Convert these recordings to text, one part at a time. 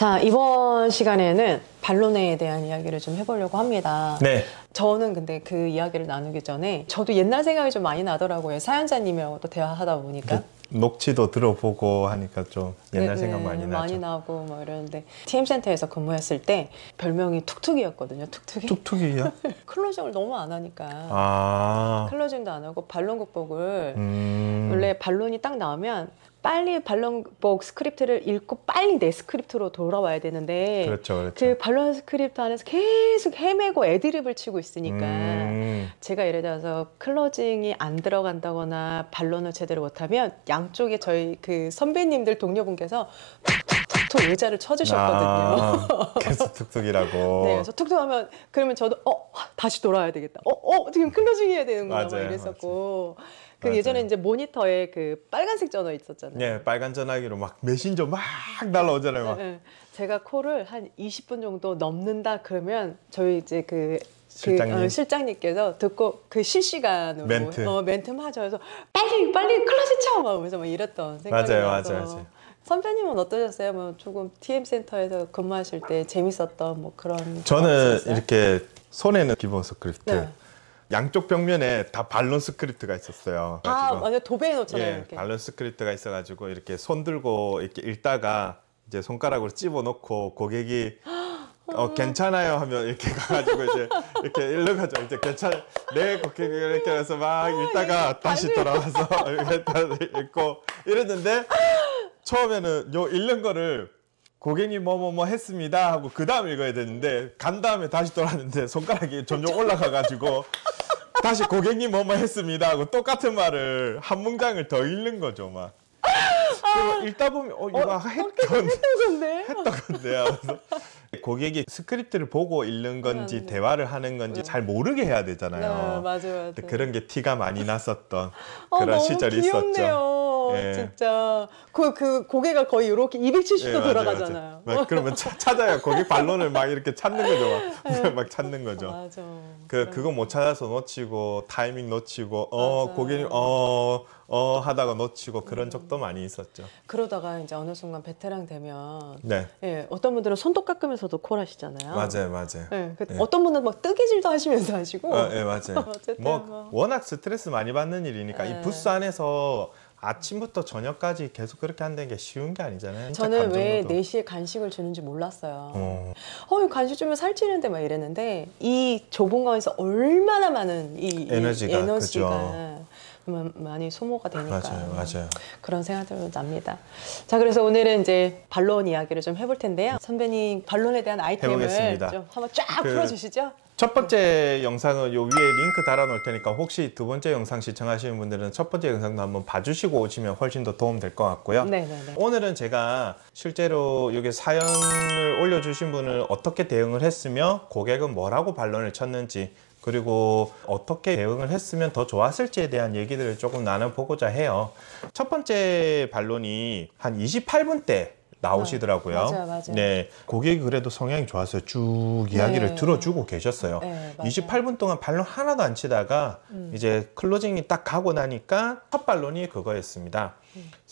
자, 이번 시간에는 반론에 대한 이야기를 좀 해보려고 합니다. 네. 저는 근데 그 이야기를 나누기 전에 저도 옛날 생각이 좀 많이 나더라고요. 사연자님이라고 또 대화하다 보니까. 녹취도 들어보고 하니까 좀 옛날 생각 많이 나죠. 많이 나고 뭐 이러는데 TM센터에서 근무했을 때 별명이 툭툭이었거든요. 툭툭이. 툭툭이요? 클로징을 너무 안 하니까. 아. 클로징도 안 하고 반론 극복을 원래 반론이 딱 나오면 빨리 반론 극복 스크립트를 읽고 빨리 내 스크립트로 돌아와야 되는데 그렇죠, 그렇죠. 그 반론 스크립트 안에서 계속 헤매고 애드립을 치고 있으니까 제가 예를 들어서 클로징이 안 들어간다거나 반론을 제대로 못하면 양쪽에 저희 그 선배님들 동료분께서 툭툭툭툭 의자를 쳐주셨거든요. 계속 툭툭이라고. 네, 그래서 툭툭하면 그러면 저도 다시 돌아와야 되겠다. 지금 클로징 해야 되는구나 막 이랬었고. 그 맞아요. 예전에 이제 모니터에 그 빨간색 전화 있었잖아요. 네, 빨간 전화기로 막 메신저 막 날라오잖아요. 막. 네, 제가 콜을 한 20분 정도 넘는다 그러면 저희 이제 실장님. 실장님께서 듣고 그 실시간으로 멘트 맞아요. 그래서 빨리 클로징 쳐! 막 하면서 막 이랬던 생각이 나서. 맞아요. 선배님은 어떠셨어요? 뭐 조금 TM센터에서 근무하실 때 재밌었던 뭐 그런. 저는 없었어요? 이렇게 손에는 기본 스크립트. 네. 양쪽 벽면에 다 반론 스크립트가 있었어요. 완전 도배해 놓잖아요. 예, 이렇게. 반론 스크립트가 있어가지고 이렇게 손 들고 이렇게 읽다가 이제 손가락으로 집어넣고 고객이 괜찮아요 하면 이렇게 가가지고 이제 이렇게 읽어가지고 이제 네 고객이 이렇게 해서 막 읽다가 다시 돌아와서 이렇게 읽고 이랬는데 처음에는 요 읽는 거를 고객님 뭐뭐뭐 했습니다 하고 그 다음 읽어야 되는데 간 다음에 다시 돌아왔는데 손가락이 점점 올라가가지고 다시 고객님 뭐뭐 했습니다 하고 똑같은 말을 한 문장을 더 읽는 거죠 막. 그리고 읽다 보면 이거 했던 건데요. 고객이 스크립트를 보고 읽는 건지 대화를 하는 건지 잘 모르게 해야 되잖아요. 네, 맞아요. 그런 게 티가 많이 났었던 그런 시절이 귀엽네요. 있었죠. 진짜 그 고개가 거의 이렇게 270도 맞아요, 돌아가잖아요. 맞아요. 그러면 찾아요. 고객 반론을 막 이렇게 찾는 거죠. 막 찾는 거죠. 맞아. 그거 못 찾아서 놓치고 타이밍 놓치고 맞아. 고객님 하다가 놓치고 그런 적도 많이 있었죠. 그러다가 이제 어느 순간 베테랑 되면 네. 예, 어떤 분들은 손톱 깎으면서도 콜하시잖아요. 맞아요. 예, 어떤 분은 막 뜨개질도 하시면서 하시고. 네, 맞아요. 어쨌든 워낙 스트레스 많이 받는 일이니까 이 부스 안에서 아침부터 저녁까지 계속 그렇게 한다는 게 쉬운 게 아니잖아요. 저는 왜 4시에 간식을 주는지 몰랐어요. 간식 주면 살찌는데 막 이랬는데 이 좁은 거에서 얼마나 많은 이 에너지가 많이 소모가 되니까 맞아요. 그런 생각들도 납니다. 자, 그래서 오늘은 이제 반론 이야기를 좀 해볼 텐데요. 선배님 반론에 대한 아이템을 해보겠습니다. 좀 한번 쫙 풀어주시죠. 첫 번째 영상은 요 위에 링크 달아 놓을 테니까 혹시 두 번째 영상 시청하시는 분들은 첫 번째 영상도 한번 봐주시고 오시면 훨씬 더 도움 될 것 같고요. 네네네. 오늘은 제가 실제로 여기 사연을 올려주신 분을 어떻게 대응을 했으며 고객은 뭐라고 반론을 쳤는지 그리고 어떻게 대응을 했으면 더 좋았을지에 대한 얘기들을 조금 나눠보고자 해요. 첫 번째 반론이 한 28분 때 나오시더라고요. 맞아요. 네, 고객이 그래도 성향이 좋았어요. 쭉 이야기를 들어주고 계셨어요. 네, 28분 동안 반론 하나도 안 치다가 이제 클로징이 딱 가고 나니까 첫 반론이 그거였습니다.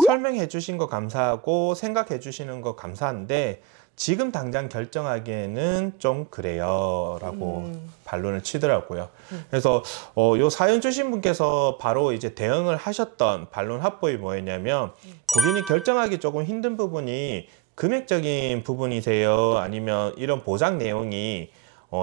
설명해 주신 거 감사하고 생각해 주시는 거 감사한데 지금 당장 결정하기에는 좀 그래요 라고 반론을 치더라고요. 그래서 요 사연 주신 분께서 바로 이제 대응을 하셨던 반론 합법이 뭐였냐면 고객이 결정하기 조금 힘든 부분이 금액적인 부분이세요? 아니면 이런 보장 내용이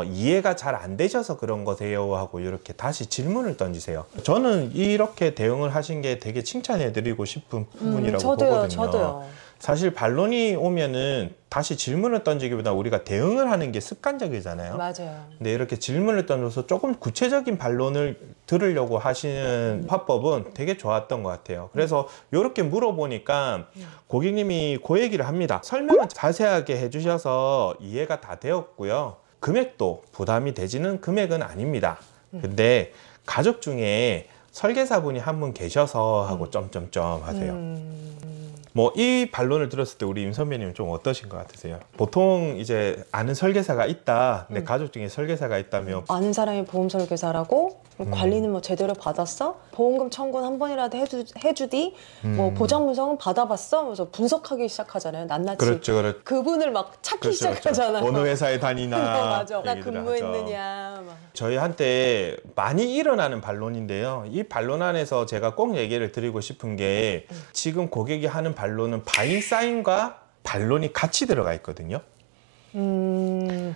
이해가 잘 안 되셔서 그런 거세요? 하고 이렇게 다시 질문을 던지세요. 저는 이렇게 대응을 하신 게 되게 칭찬해 드리고 싶은 부분이라고 보거든요. 저도요. 사실 반론이 오면은 다시 질문을 던지기보다 우리가 대응을 하는 게 습관적이잖아요. 맞아요. 근데 이렇게 질문을 던져서 조금 구체적인 반론을 들으려고 하시는 화법은 되게 좋았던 것 같아요. 그래서 이렇게 물어보니까 고객님이 그 얘기를 합니다. 설명을 자세하게 해주셔서 이해가 다 되었고요. 금액도 부담이 되지는 금액은 아닙니다. 근데 가족 중에 설계사분이 한 분 계셔서 하고 점점점 하세요. 뭐 이 반론을 들었을 때 우리 임 선배님은 좀 어떠신 것 같으세요? 보통 이제 아는 설계사가 있다, 내 가족 중에 설계사가 있다면 아는 사람이 보험 설계사라고 관리는 뭐 제대로 받았어? 보험금 청구는 한 번이라도 해주디? 뭐 보장 분석은 받아봤어? 그래서 분석하기 시작하잖아요. 낱낱이. 그렇죠, 그렇죠. 그분을 막 찾기 그렇죠, 시작하잖아요. 어느 회사에 다니나 맞아. 나 얘기들을 근무했느냐. 하죠. 막. 저희 한때 많이 일어나는 반론인데요. 이 반론 안에서 제가 꼭 얘기를 드리고 싶은 게 지금 고객이 하는 반론은 바잉 사인과 반론이 같이 들어가 있거든요.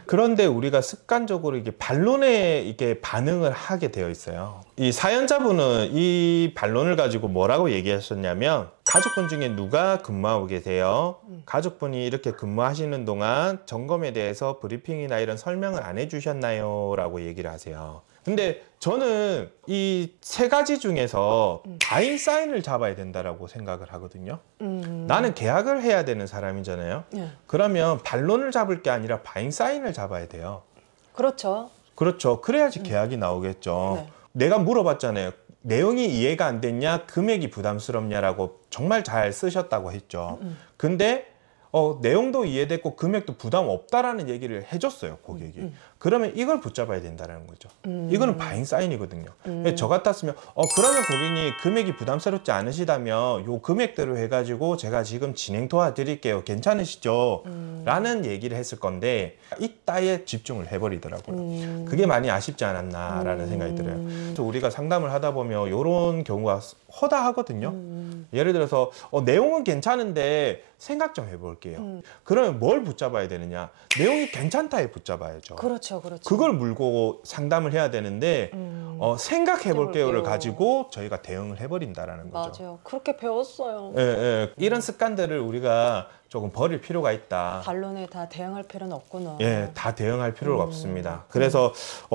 그런데 우리가 습관적으로 이게 반론에 이게 반응을 하게 되어 있어요. 이 사연자분은 이 반론을 가지고 뭐라고 얘기하셨냐면 가족분 중에 누가 근무하고 계세요? 가족분이 이렇게 근무하시는 동안 점검에 대해서 브리핑이나 이런 설명을 안 해주셨나요? 라고 얘기를 하세요. 근데 저는 이 세 가지 중에서 바잉 사인을 잡아야 된다라고 생각을 하거든요. 나는 계약을 해야 되는 사람이잖아요. 그러면 반론을 잡을 게 아니라 바잉 사인을 잡아야 돼요. 그렇죠. 그렇죠. 그래야지 계약이 나오겠죠. 네. 내가 물어봤잖아요. 내용이 이해가 안 됐냐, 금액이 부담스럽냐라고 정말 잘 쓰셨다고 했죠. 근데 내용도 이해됐고 금액도 부담 없다라는 얘기를 해줬어요, 고객이. 그러면 이걸 붙잡아야 된다는 거죠. 이거는 바잉 사인이거든요. 저 같았으면 그러면 고객님 금액이 부담스럽지 않으시다면 요 금액대로 해가지고 제가 지금 진행 도와드릴게요. 괜찮으시죠? 라는 얘기를 했을 건데 이따에 집중을 해버리더라고요. 그게 많이 아쉽지 않았나라는 생각이 들어요. 그래서 우리가 상담을 하다 보면 이런 경우가 허다하거든요. 예를 들어서 내용은 괜찮은데 생각 좀 해볼게요. 그러면 뭘 붙잡아야 되느냐? 내용이 괜찮다에 붙잡아야죠. 그렇죠, 그렇죠. 그걸 물고 상담을 해야 되는데 생각해볼게요를 가지고 저희가 대응을 해버린다라는 거죠. 맞아요. 그렇게 배웠어요. 예, 예. 이런 습관들을 우리가 조금 버릴 필요가 있다. 반론에 다 대응할 필요는 없구나. 예, 다 대응할 필요가 없습니다. 그래서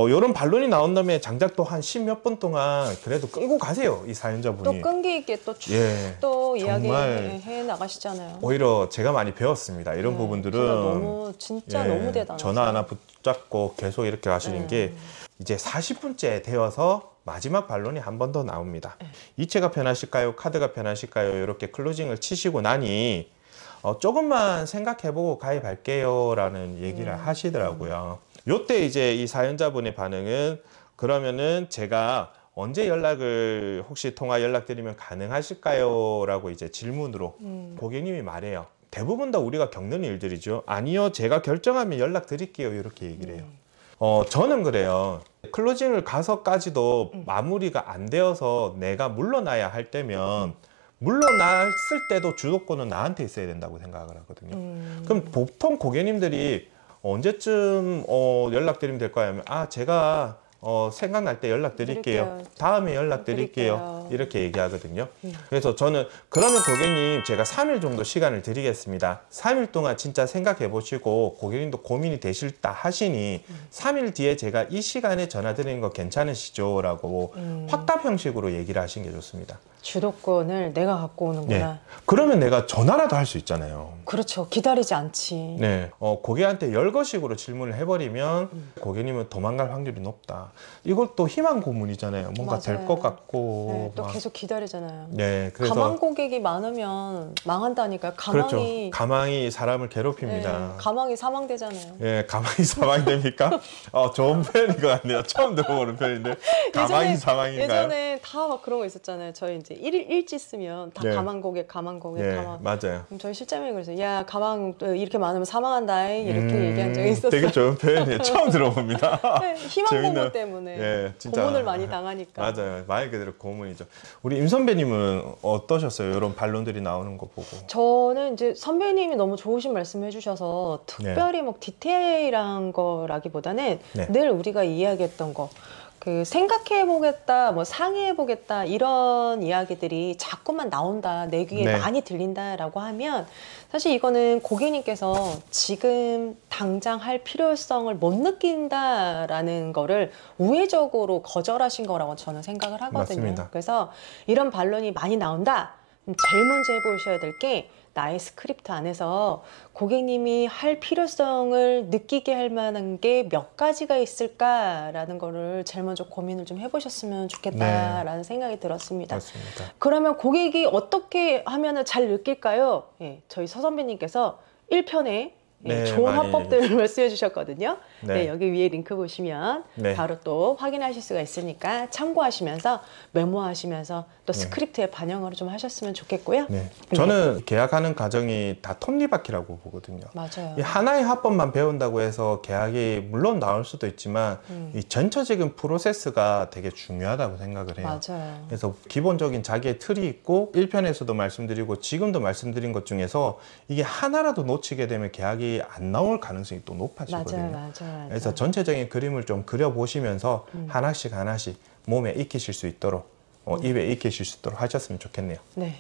이런 반론이 나온 다음에 장작 또 한 10몇 분 동안 그래도 끌고 가세요. 이 사연자분이. 또 끈기 있게 또, 예, 또 정말 이야기해 나가시잖아요. 오히려 제가 많이 배웠습니다. 이런 부분들은 너무 진짜 너무 대단하죠. 전화 하나 붙잡고 계속 이렇게 하시는 게 이제 40분째 되어서 마지막 반론이 한 번 더 나옵니다. 이체가 편하실까요? 카드가 편하실까요? 이렇게 클로징을 치시고 나니 조금만 생각해보고 가입할게요 라는 얘기를 하시더라고요. 요때 이제 이 사연자분의 반응은 그러면은 제가 언제 연락을 혹시 통화 연락드리면 가능하실까요? 라고 이제 질문으로 고객님이 말해요. 대부분 다 우리가 겪는 일들이죠. 아니요, 제가 결정하면 연락드릴게요. 이렇게 얘기를 해요. 저는 그래요. 클로징을 가서까지도 마무리가 안 되어서 내가 물러나야 할 때면 물러났을 때도 주도권은 나한테 있어야 된다고 생각을 하거든요. 그럼 보통 고객님들이 언제쯤 연락드리면 될까요? 하면 제가 생각날 때 연락드릴게요. 다음에 연락드릴게요. 이렇게 얘기하거든요. 그래서 저는 그러면 고객님 제가 3일 정도 시간을 드리겠습니다. 3일 동안 진짜 생각해 보시고 고객님도 고민이 되실다 하시니 3일 뒤에 제가 이 시간에 전화 드리는 거 괜찮으시죠? 라고 확답 형식으로 얘기를 하시는 게 좋습니다. 주도권을 내가 갖고 오는구나. 네. 그러면 내가 전화라도 할 수 있잖아요. 그렇죠. 기다리지 않지. 네. 고객한테 열거식으로 질문을 해버리면 고객님은 도망갈 확률이 높다. 이것도 희망 고문이잖아요. 뭔가 될 맞아요. 것 같고. 네, 또 계속 기다리잖아요. 네. 그래서 가망 고객이 많으면 망한다니까요. 가망이. 그렇죠. 가망이 사람을 괴롭힙니다. 네, 가망이 사망되잖아요. 예, 가망이 사망됩니까? 좋은 표현인 것 같네요. 처음 들어보는 표현인데. 가망이 사망인가요? 예전에 다 막 그런 거 있었잖아요. 저희 이제 일지 쓰면 다 네. 가망 고객, 가망 고객, 네, 가망. 맞아요. 그럼 저희 실장님이 그래서 야 가망 또 이렇게 많으면 사망한다 이렇게 얘기한 적이 있었어요. 되게 좋은 표현이에요. 처음 들어봅니다. 네, 희망 재밌네요. 고문 때문에 예, 진짜. 고문을 많이 당하니까. 맞아요. 말 그대로 고문이죠. 우리 임 선배님은 어떠셨어요? 이런 반론들이 나오는 거 보고. 저는 이제 선배님이 너무 좋으신 말씀 해주셔서 특별히 뭐 디테일한 거라기보다는 네. 늘 우리가 이야기했던 거. 그 생각해보겠다, 뭐 상의해보겠다 이런 이야기들이 자꾸만 나온다, 내 귀에 네. 많이 들린다라고 하면 사실 이거는 고객님께서 지금 당장 할 필요성을 못 느낀다라는 거를 우회적으로 거절하신 거라고 저는 생각을 하거든요. 맞습니다. 그래서 이런 반론이 많이 나온다. 제일 먼저 해보셔야 될 게 나의 스크립트 안에서 고객님이 할 필요성을 느끼게 할 만한 게 몇 가지가 있을까라는 거를 제일 먼저 고민을 좀 해보셨으면 좋겠다라는 생각이 들었습니다. 맞습니다. 그러면 고객이 어떻게 하면 잘 느낄까요? 예, 저희 서 선배님께서 1편에 네, 좋은 많이 화법들을 말씀해 주셨거든요. 네. 네, 여기 위에 링크 보시면 네. 바로 또 확인하실 수가 있으니까 참고하시면서 메모하시면서 또 네. 스크립트에 반영을 좀 하셨으면 좋겠고요. 네. 저는 계약하는 과정이 다 톱니바퀴라고 보거든요. 맞아요. 이 하나의 화법만 배운다고 해서 계약이 물론 나올 수도 있지만 이 전체적인 프로세스가 되게 중요하다고 생각을 해요. 맞아요. 그래서 기본적인 자기의 틀이 있고 1편에서도 말씀드리고 지금도 말씀드린 것 중에서 이게 하나라도 놓치게 되면 계약이 안 나올 가능성이 또 높아지거든요. 맞아요. 그래서 전체적인 그림을 좀 그려보시면서 하나씩 몸에 익히실 수 있도록 입에 익히실 수 있도록 하셨으면 좋겠네요. 네.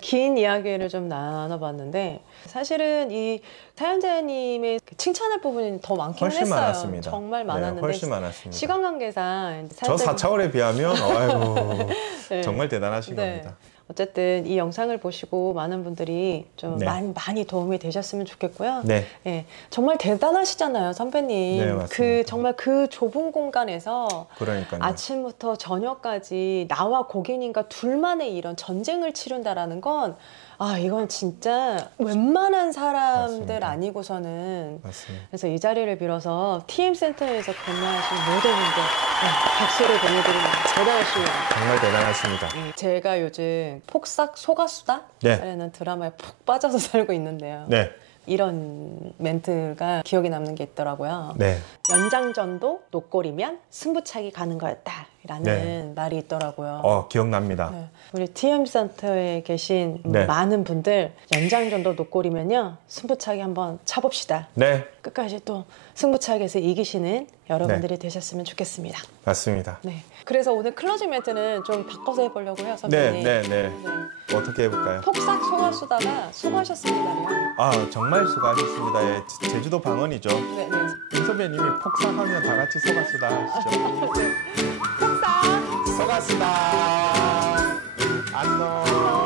긴 이야기를 좀 나눠봤는데 사실은 이 사연자님의 칭찬할 부분이 더 많긴 훨씬 했어요. 많았습니다. 정말 많았는데 네, 훨씬 많았습니다. 시간 관계상 저 4차원에 비하면 아이고 네. 정말 대단하신 네. 겁니다. 어쨌든 이 영상을 보시고 많은 분들이 좀 네. 많이 도움이 되셨으면 좋겠고요. 네, 예, 정말 대단하시잖아요, 선배님. 네, 맞습니다. 정말 그 좁은 공간에서 그러니까요. 아침부터 저녁까지 나와 고객님과 둘만의 이런 전쟁을 치른다라는 건 이건 진짜 웬만한 사람들 맞습니다. 아니고서는 맞습니다. 그래서 이 자리를 빌어서 TM센터에서 근무하신 모든 분들 박수를 보내드립니다. 대단하십니다. 정말 대단하십니다. 제가 요즘 폭삭 속았수다? 네. 라는 드라마에 푹 빠져서 살고 있는데요. 네, 이런 멘트가 기억에 남는 게 있더라고요. 네, 연장전도 노골이면 승부차기 가는 거였다. 라는 네. 말이 있더라고요. 기억납니다. 네. 우리 TM센터에 계신 네. 많은 분들 연장전도 노골이면요. 승부차기 한번 차봅시다. 네, 끝까지 또 승부차기에서 이기시는 여러분들이 네. 되셨으면 좋겠습니다. 맞습니다. 네. 그래서 오늘 클로징 멘트는 좀 바꿔서 해보려고 해요, 네, 선배님. 네. 어떻게 해볼까요? 폭삭 속았수다가 수고하셨습니다요. 정말 수고하셨습니다. 예, 제주도 방언이죠. 네. 임 선배님이 폭삭하면 다 같이 속았수다 하시죠. 폭삭! 속았수다. 안녕.